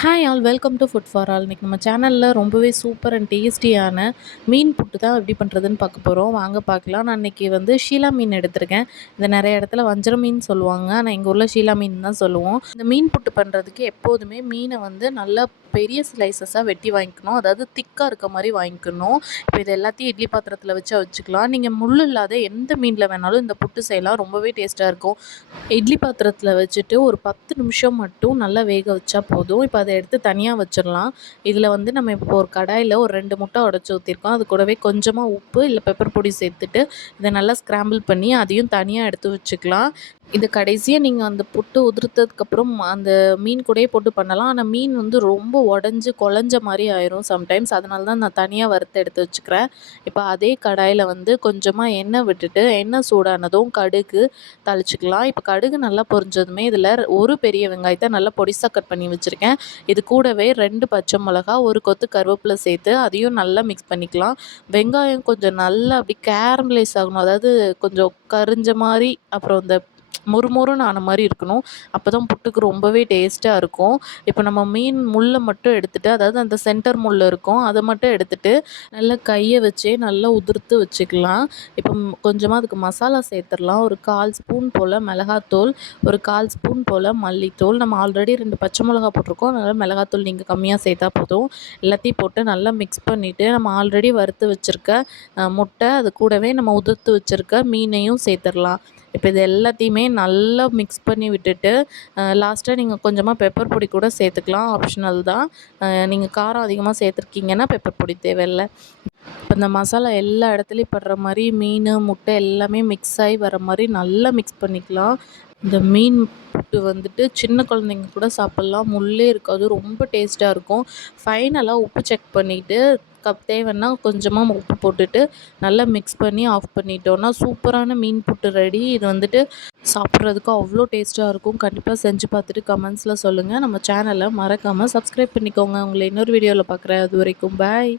Hi all welcome to food for all. இன்றைக்கி நம்ம சேனலில் ரொம்பவே சூப்பர் அண்ட் டேஸ்டியான மீன் புட்டு தான் எப்படி பண்ணுறதுன்னு பார்க்க போகிறோம். வாங்க பார்க்கலாம். நான் இன்றைக்கி ஷீலா மீன் எடுத்திருக்கேன். இதை நிறைய இடத்துல வஞ்சர மீன் சொல்லுவாங்க, ஆனால் எங்கள் ஊரில் ஷீலா மீன் தான் சொல்லுவோம். இந்த மீன் புட்டு பண்ணுறதுக்கு எப்போதுமே மீனை நல்லா பெரிய ஸ்லைசஸாக வெட்டி வாங்கிக்கணும். அதாவது திக்காக இருக்க மாதிரி வாங்கிக்கணும். இப்போ இது எல்லாத்தையும் இட்லி பாத்திரத்தில் வச்சுக்கலாம். நீங்கள் முள் இல்லாத எந்த மீனில் வேணாலும் இந்த புட்டு செய்யலாம். ரொம்பவே டேஸ்ட்டாக இருக்கும். இட்லி பாத்திரத்தில் வச்சுட்டு ஒரு 10 நிமிஷம் மட்டும் நல்லா வேக வச்சா போதும். இப்போ அதை எடுத்து தனியாக வச்சிடலாம். இதில் நம்ம இப்போ ஒரு கடாயில் ஒரு 2 முட்டை உடச்சி ஊற்றிருக்கோம். அது கூடவே கொஞ்சமாக உப்பு இல்லை பெப்பர் பொடி சேர்த்துட்டு இதை நல்லா ஸ்க்ராம்பிள் பண்ணி அதையும் தனியாக எடுத்து வச்சுக்கலாம். இது கடைசியாக நீங்கள் அந்த புட்டு உதிர்த்ததுக்கப்புறம் அந்த மீன் கூடயே போட்டு பண்ணலாம். ஆனால் மீன் ரொம்ப உடஞ்சி குழஞ்ச மாதிரி ஆயிரும் சம்டைம்ஸ். அதனால தான் நான் தனியாக வறுத்து எடுத்து வச்சுக்கிறேன். இப்போ அதே கடாயில் கொஞ்சமாக எண்ணெய் விட்டுட்டு எண்ணெய் சூடானதும் கடுகு தாளிச்சிக்கலாம். இப்போ கடுகு நல்லா பொரிஞ்சதுமே இதில் ஒரு பெரிய வெங்காயத்தை நல்லா பொடிசாக கட் பண்ணி வச்சுருக்கேன். இது கூடவே 2 பச்சை மிளகா, ஒரு கொத்து கருவேப்பிலை சேர்த்து அதையும் நல்லா மிக்ஸ் பண்ணிக்கலாம். வெங்காயம் கொஞ்சம் நல்லா அப்படி கேரமலைஸ் ஆகணும். அதாவது கொஞ்சம் கரிஞ்ச மாதிரி, அப்புறம் இந்த மொறுமொறுன்னு ஆன மாதிரி இருக்கணும். அப்போ தான் புட்டுக்கு ரொம்பவே டேஸ்ட்டாக இருக்கும். இப்போ நம்ம மீன் முள்ளை மட்டும் எடுத்துகிட்டு, அதாவது அந்த சென்டர் முள் இருக்கும், அதை மட்டும் எடுத்துகிட்டு நல்லா கையை வச்சே நல்லா உதிர்த்து வச்சுக்கலாம். இப்போ கொஞ்சமாக அதுக்கு மசாலா சேர்த்துடலாம். ஒரு 1/4 ஸ்பூன் போல் மிளகாத்தூள், ஒரு 1/4 ஸ்பூன் போல் மல்லித்தூள். நம்ம ஆல்ரெடி 2 பச்சை மிளகா போட்டிருக்கோம், அதனால் மிளகாத்தூள் நீங்கள் கம்மியாக சேர்த்தா போதும். எல்லாத்தையும் போட்டு நல்லா மிக்ஸ் பண்ணிவிட்டு நம்ம ஆல்ரெடி வறுத்து வச்சுருக்க முட்டை, அது கூடவே நம்ம உதிர்த்து வச்சுருக்க மீனையும் சேர்த்துடலாம். இப்போ இது எல்லாத்தையுமே நல்லா மிக்ஸ் பண்ணி விட்டுட்டு லாஸ்ட்டாக நீங்கள் கொஞ்சமாக பெப்பர் பொடி கூட சேர்த்துக்கலாம். ஆப்ஷனல் தான். நீங்கள் காரம் அதிகமாக சேர்த்துருக்கீங்கன்னா பெப்பர் பொடி தேவையில்லை. இப்போ இந்த மசாலா எல்லா இடத்துலையும் படுற மாதிரி மீன், முட்டை எல்லாமே மிக்ஸ் ஆகி வர மாதிரி நல்லா மிக்ஸ் பண்ணிக்கலாம். இந்த மீன் புட்டு சின்ன குழந்தைங்க கூட சாப்பிட்லாம். முள்ளே இருக்காது, ரொம்ப டேஸ்ட்டாக இருக்கும். ஃபைனலாக உப்பு செக் பண்ணிவிட்டு தேவைன்னா கொஞ்சமாக உப்பு போட்டுட்டு நல்லா மிக்ஸ் பண்ணி ஆஃப் பண்ணிட்டோன்னா சூப்பரான மீன் புட்டு ரெடி. இது சாப்பிட்றதுக்கு அவ்வளோ டேஸ்ட்டாக இருக்கும். கண்டிப்பாக செஞ்சு பார்த்துட்டு கமெண்ட்ஸில் சொல்லுங்கள். நம்ம சேனலை மறக்காமல் சப்ஸ்கிரைப் பண்ணிக்கோங்க. உங்களை இன்னொரு வீடியோவில் பார்க்குறேன். அது வரைக்கும் பாய்.